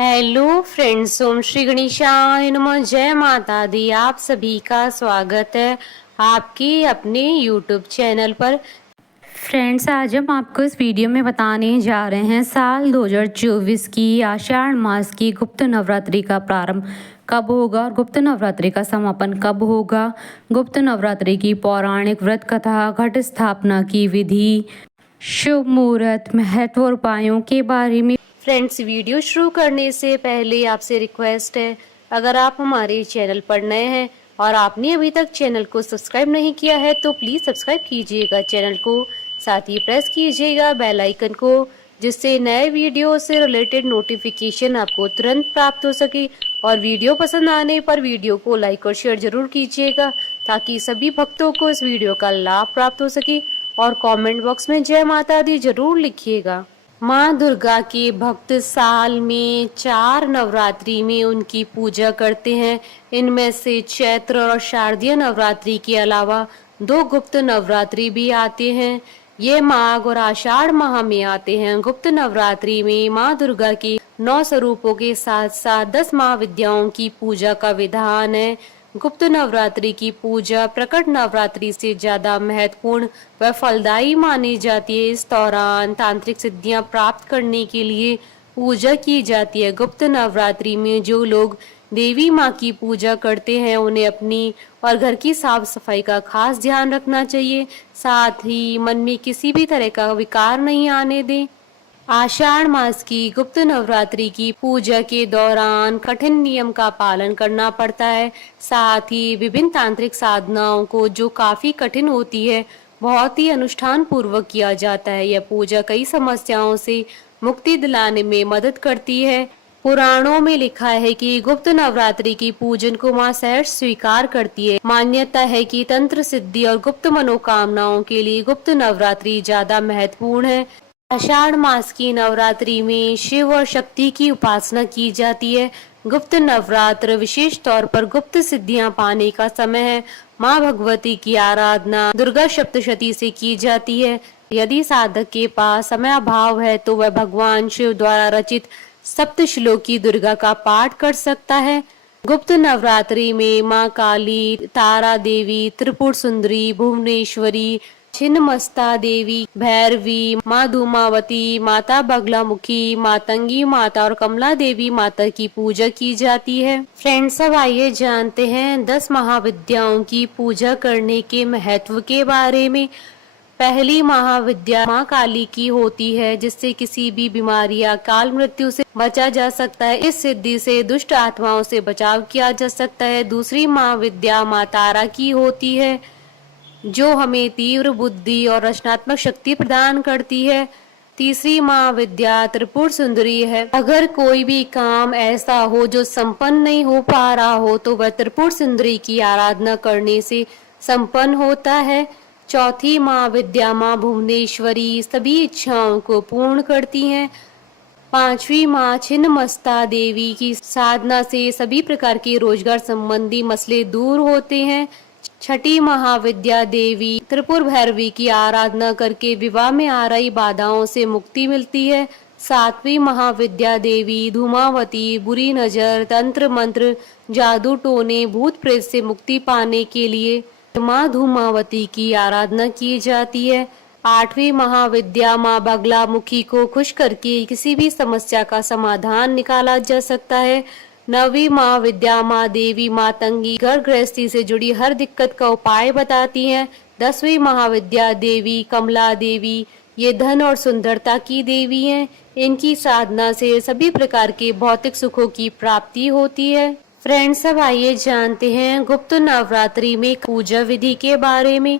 Hello friends, ओम श्री गणेशाय नमः। जय माता दी। आप सभी का स्वागत है आपके अपने यूट्यूब चैनल पर। फ्रेंड्स, आज हम आपको इस वीडियो में बताने जा रहे हैं साल 2024 की आषाढ़ मास की गुप्त नवरात्रि का प्रारंभ कब होगा और गुप्त नवरात्रि का समापन कब होगा। गुप्त नवरात्रि की पौराणिक व्रत कथा, घट स्थापना की विधि, शुभ मुहूर्त, महत्व और उपायों के बारे में। फ्रेंड्स, वीडियो शुरू करने से पहले आपसे रिक्वेस्ट है, अगर आप हमारे चैनल पर नए हैं और आपने अभी तक चैनल को सब्सक्राइब नहीं किया है तो प्लीज़ सब्सक्राइब कीजिएगा चैनल को। साथ ही प्रेस कीजिएगा बेल आइकन को, जिससे नए वीडियो से रिलेटेड नोटिफिकेशन आपको तुरंत प्राप्त हो सके। और वीडियो पसंद आने पर वीडियो को लाइक और शेयर जरूर कीजिएगा, ताकि सभी भक्तों को इस वीडियो का लाभ प्राप्त हो सके। और कमेंट बॉक्स में जय माता दी जरूर लिखिएगा। माँ दुर्गा के भक्त साल में 4 नवरात्रि में उनकी पूजा करते हैं। इनमें से चैत्र और शारदीय नवरात्रि के अलावा 2 गुप्त नवरात्रि भी आते हैं। ये माघ और आषाढ़ माह में आते हैं। गुप्त नवरात्रि में माँ दुर्गा के 9 स्वरूपों के साथ साथ 10 महाविद्याओं की पूजा का विधान है। गुप्त नवरात्रि की पूजा प्रकट नवरात्रि से ज्यादा महत्वपूर्ण व फलदायी मानी जाती है। इस दौरान तांत्रिक सिद्धियां प्राप्त करने के लिए पूजा की जाती है। गुप्त नवरात्रि में जो लोग देवी माँ की पूजा करते हैं उन्हें अपनी और घर की साफ सफाई का खास ध्यान रखना चाहिए। साथ ही मन में किसी भी तरह का विकार नहीं आने दें। आषाढ़ मास की गुप्त नवरात्रि की पूजा के दौरान कठिन नियम का पालन करना पड़ता है। साथ ही विभिन्न तांत्रिक साधनाओं को, जो काफी कठिन होती है, बहुत ही अनुष्ठान पूर्वक किया जाता है। यह पूजा कई समस्याओं से मुक्ति दिलाने में मदद करती है। पुराणों में लिखा है कि गुप्त नवरात्रि की पूजन को मां सहर्ष स्वीकार करती है। मान्यता है कि तंत्र सिद्धि और गुप्त मनोकामनाओं के लिए गुप्त नवरात्रि ज्यादा महत्वपूर्ण है। आषाढ़ मास की नवरात्रि में शिव और शक्ति की उपासना की जाती है। गुप्त नवरात्र विशेष तौर पर गुप्त सिद्धियां पाने का समय है। माँ भगवती की आराधना दुर्गा सप्तशती से की जाती है। यदि साधक के पास समय अभाव है तो वह भगवान शिव द्वारा रचित सप्तश्लोकी दुर्गा का पाठ कर सकता है। गुप्त नवरात्रि में माँ काली, तारा देवी, त्रिपुर सुंदरी, भुवनेश्वरी, छिन्नमस्ता देवी, भैरवी, माँ धूमावती, माता बगलामुखी, मातंगी माता और कमला देवी माता की पूजा की जाती है। फ्रेंड्स, अब आइए जानते हैं 10 महाविद्याओं की पूजा करने के महत्व के बारे में। पहली महाविद्या माँ काली की होती है, जिससे किसी भी बीमारी या काल मृत्यु से बचा जा सकता है। इस सिद्धि से दुष्ट आत्माओं से बचाव किया जा सकता है। दूसरी महाविद्या माँ तारा की होती है, जो हमें तीव्र बुद्धि और रचनात्मक शक्ति प्रदान करती है। तीसरी महाविद्या त्रिपुर सुंदरी है। अगर कोई भी काम ऐसा हो जो संपन्न नहीं हो पा रहा हो तो वह त्रिपुर सुंदरी की आराधना करने से संपन्न होता है। चौथी महाविद्या माँ भुवनेश्वरी सभी इच्छाओं को पूर्ण करती हैं। पांचवी माँ छिन्नमस्ता देवी की साधना से सभी प्रकार के रोजगार संबंधी मसले दूर होते हैं। छठी महाविद्या देवी त्रिपुर भैरवी की आराधना करके विवाह में आ रही बाधाओं से मुक्ति मिलती है। सातवीं महाविद्या देवी धूमावती बुरी नजर, तंत्र मंत्र, जादू टोने, भूत प्रेत से मुक्ति पाने के लिए माँ धूमावती की आराधना की जाती है। आठवीं महाविद्या माँ बगलामुखी को खुश करके किसी भी समस्या का समाधान निकाला जा सकता है। नवीं महाविद्या माँ देवी मातंगी घर गृहस्थी से जुड़ी हर दिक्कत का उपाय बताती हैं। 10वीं महाविद्या देवी कमला देवी ये धन और सुंदरता की देवी हैं। इनकी साधना से सभी प्रकार के भौतिक सुखों की प्राप्ति होती है। फ्रेंड्स, अब आइए जानते हैं गुप्त नवरात्रि में पूजा विधि के बारे में।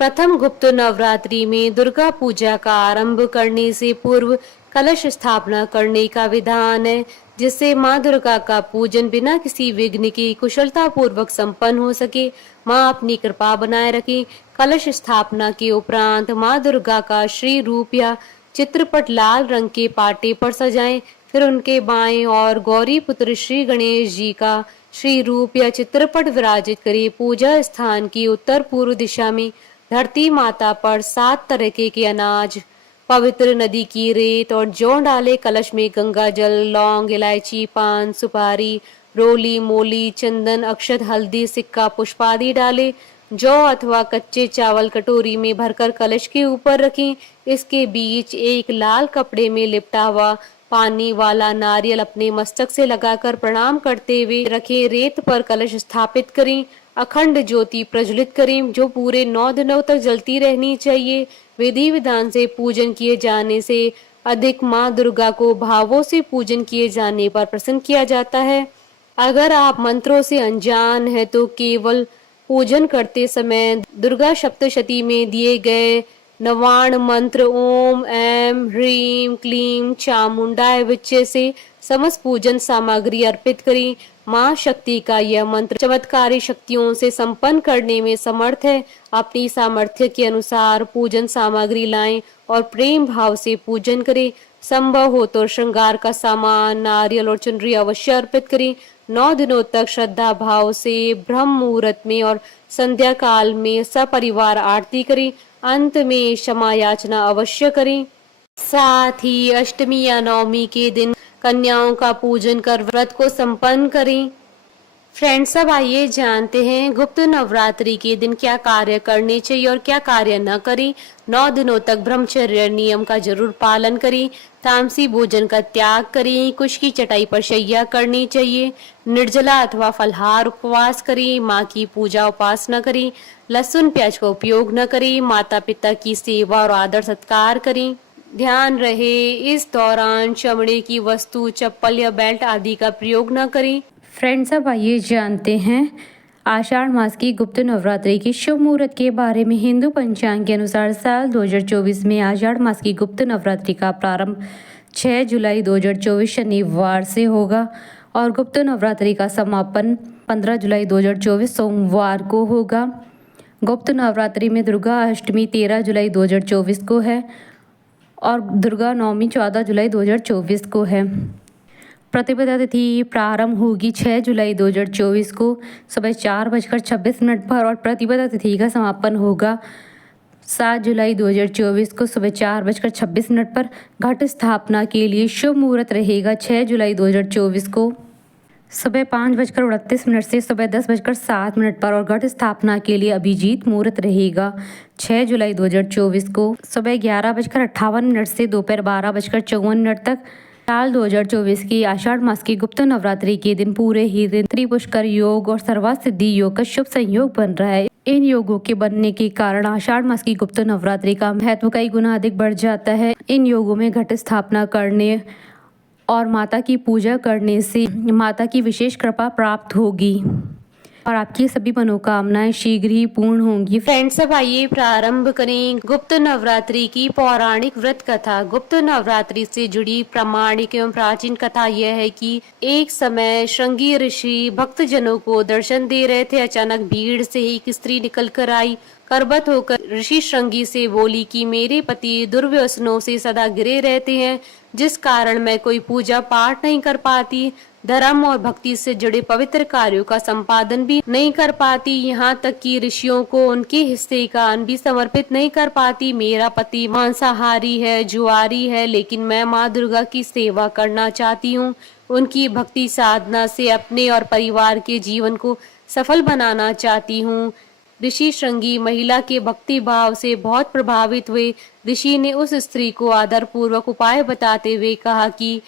प्रथम गुप्त नवरात्रि में दुर्गा पूजा का आरंभ करने से पूर्व कलश स्थापना करने का विधान है, जिससे माँ दुर्गा का पूजन बिना किसी विघ्न के कुशलता पूर्वक संपन्न हो सके। माँ अपनी कृपा बनाए रखे। कलश स्थापना के उपरांत माँ दुर्गा का श्री रूप या चित्रपट लाल रंग के पाटे पर सजाएं। फिर उनके बाएं और गौरी पुत्र श्री गणेश जी का श्री रूप या चित्रपट विराजित करें। पूजा स्थान की उत्तर पूर्व दिशा में धरती माता पर 7 तरह के अनाज, पवित्र नदी की रेत और जौ डाले। कलश में गंगा जल, लौंग, इलायची, पान, सुपारी, रोली, मोली, चंदन, अक्षत, हल्दी, सिक्का, पुष्प आदि डाले। जौ अथवा कच्चे चावल कटोरी में भरकर कलश के ऊपर रखें। इसके बीच एक लाल कपड़े में लिपटा हुआ पानी वाला नारियल अपने मस्तक से लगाकर प्रणाम करते हुए रखें। रेत पर कलश स्थापित करें। अखंड ज्योति प्रज्वलित करें जो पूरे 9 दिनों तक जलती रहनी चाहिए। विधि विधान से पूजन किए जाने से अधिक माँ दुर्गा को भावों से पूजन किए जाने पर प्रसन्न किया जाता है। अगर आप मंत्रों से अनजान है तो केवल पूजन करते समय दुर्गा सप्तशती में दिए गए नवाण मंत्र ओम ऐं ह्रीं क्लीं चामुंडाय विच्चे से समस्त पूजन सामग्री अर्पित करें। माँ शक्ति का यह मंत्र चमत्कारी शक्तियों से संपन्न करने में समर्थ है। अपनी सामर्थ्य के अनुसार पूजन सामग्री लाएं और प्रेम भाव से पूजन करें। संभव हो तो श्रृंगार का सामान, नारियल और चुनरी अवश्य अर्पित करें। 9 दिनों तक श्रद्धा भाव से ब्रह्म मुहूर्त में और संध्या काल में सपरिवार आरती करें। अंत में क्षमा याचना अवश्य करें। साथ ही अष्टमी या नवमी के दिन कन्याओं का पूजन कर व्रत को संपन्न करें। फ्रेंड्स, अब आइए जानते हैं गुप्त नवरात्रि के दिन क्या कार्य करने चाहिए और क्या कार्य न करें। 9 दिनों तक ब्रह्मचर्य नियम का जरूर पालन करें। तामसी भोजन का त्याग करें। कुश की चटाई पर शैया करनी चाहिए। निर्जला अथवा फलहार उपवास करें। माँ की पूजा उपासना करें। लहसुन प्याज का उपयोग न करें। माता पिता की सेवा और आदर सत्कार करें। ध्यान रहे इस दौरान चमड़े की वस्तु, चप्पल या बेल्ट आदि का प्रयोग न करें। फ्रेंड्स, अब आइए जानते हैं आषाढ़ मास की गुप्त नवरात्रि की शुभ मुहूर्त के बारे में। हिंदू पंचांग के अनुसार साल 2024 में आषाढ़ मास की गुप्त नवरात्रि का प्रारंभ 6 जुलाई 2024 शनिवार से होगा और गुप्त नवरात्रि का समापन 15 जुलाई 2024 सोमवार को होगा। गुप्त नवरात्रि में दुर्गा अष्टमी 13 जुलाई 2024 को है और दुर्गा नवमी 14 जुलाई 2024 को है। प्रतिपदा तिथि प्रारंभ होगी 6 जुलाई 2024 को सुबह 4:26 पर और प्रतिपदा तिथि का समापन होगा 7 जुलाई 2024 को सुबह 4:26 पर। घट स्थापना के लिए शुभ मुहूर्त रहेगा 6 जुलाई 2024 को सुबह 5:29 से सुबह 10:07 पर और घट स्थापना के लिए अभिजीत मुहूर्त रहेगा 6 जुलाई 2024 को सुबह 11:58 से दोपहर 12:54 तक। साल 2024 की आषाढ़ मास की गुप्त नवरात्रि के दिन पूरे ही दिन त्रिपुष्कर योग और सर्वासिद्धि योग का शुभ संयोग बन रहा है। इन योगों के बनने के कारण आषाढ़ मास की गुप्त नवरात्रि का महत्व कई गुना अधिक बढ़ जाता है। इन योगों में घट स्थापना करने और माता की पूजा करने से माता की विशेष कृपा प्राप्त होगी और आपकी सभी मनोकामनाएं शीघ्र ही पूर्ण होंगी। फ्रेंड्स, अब आइए प्रारंभ करें गुप्त नवरात्रि की पौराणिक व्रत कथा। गुप्त नवरात्रि से जुड़ी प्रामाणिक एवं प्राचीन कथा यह है कि एक समय श्रृंगी ऋषि भक्तजनों को दर्शन दे रहे थे। अचानक भीड़ से एक स्त्री निकल कर आई। करबत होकर ऋषि श्रृंगी से बोली कि मेरे पति दुर्व्यसनों से सदा घिरे रहते हैं, जिस कारण मैं कोई पूजा पाठ नहीं कर पाती, धर्म और भक्ति से जुड़े पवित्र कार्यों का संपादन भी नहीं कर पाती, यहाँ तक कि ऋषियों को उनके हिस्से का अन्न भी समर्पित नहीं कर पाती। मेरा पति मांसाहारी है, जुआरी है, लेकिन मैं माँ दुर्गा की सेवा करना चाहती हूँ। उनकी भक्ति साधना से अपने और परिवार के जीवन को सफल बनाना चाहती हूँ। ऋषि श्रृंगी महिला के भक्ति भाव से बहुत प्रभावित हुए। ऋषि ने उस स्त्री को आदर पूर्वक उपाय बताते हुए कहा कि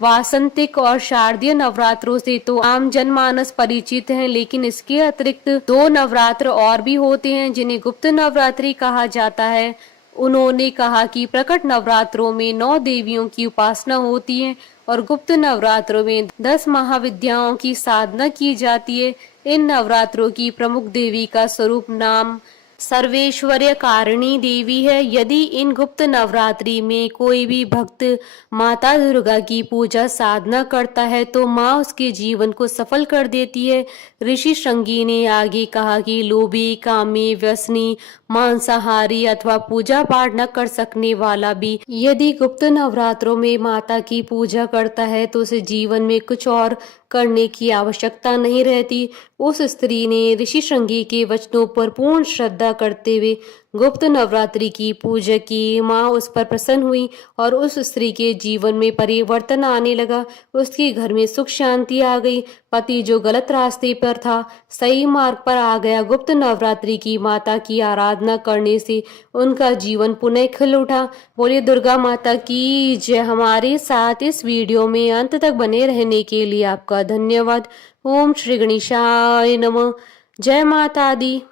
वासंतिक और शारदीय नवरात्रों से तो आम जनमानस परिचित हैं, लेकिन इसके अतिरिक्त 2 नवरात्र और भी होते हैं जिन्हें गुप्त नवरात्रि कहा जाता है। उन्होंने कहा कि प्रकट नवरात्रों में 9 देवियों की उपासना होती है और गुप्त नवरात्रों में 10 महाविद्याओं की साधना की जाती है। इन नवरात्रों की प्रमुख देवी का स्वरूप नाम सर्वेश्वर्य कारिणी देवी है। यदि इन गुप्त नवरात्रि में कोई भी भक्त माता दुर्गा की पूजा साधना करता है तो माँ उसके जीवन को सफल कर देती है। ऋषि श्रृंगी ने आगे कहा कि लोभी, कामी, व्यसनी, मांसाहारी अथवा पूजा पाठ न कर सकने वाला भी यदि गुप्त नवरात्रों में माता की पूजा करता है तो उसे जीवन में कुछ और करने की आवश्यकता नहीं रहती। उस स्त्री ने ऋषि श्रृंगी के वचनों पर पूर्ण श्रद्धा करते हुए गुप्त नवरात्रि की पूजा की। माँ उस पर प्रसन्न हुई और उस स्त्री के जीवन में परिवर्तन आने लगा। उसके घर में सुख शांति आ गई। पति जो गलत रास्ते पर था सही मार्ग पर आ गया। गुप्त नवरात्रि की माता की आराधना करने से उनका जीवन पुनः खिल उठा। बोलिए दुर्गा माता की जय। हमारे साथ इस वीडियो में अंत तक बने रहने के लिए आपका धन्यवाद। ओम श्री गणेशाय नमः। जय माता दी।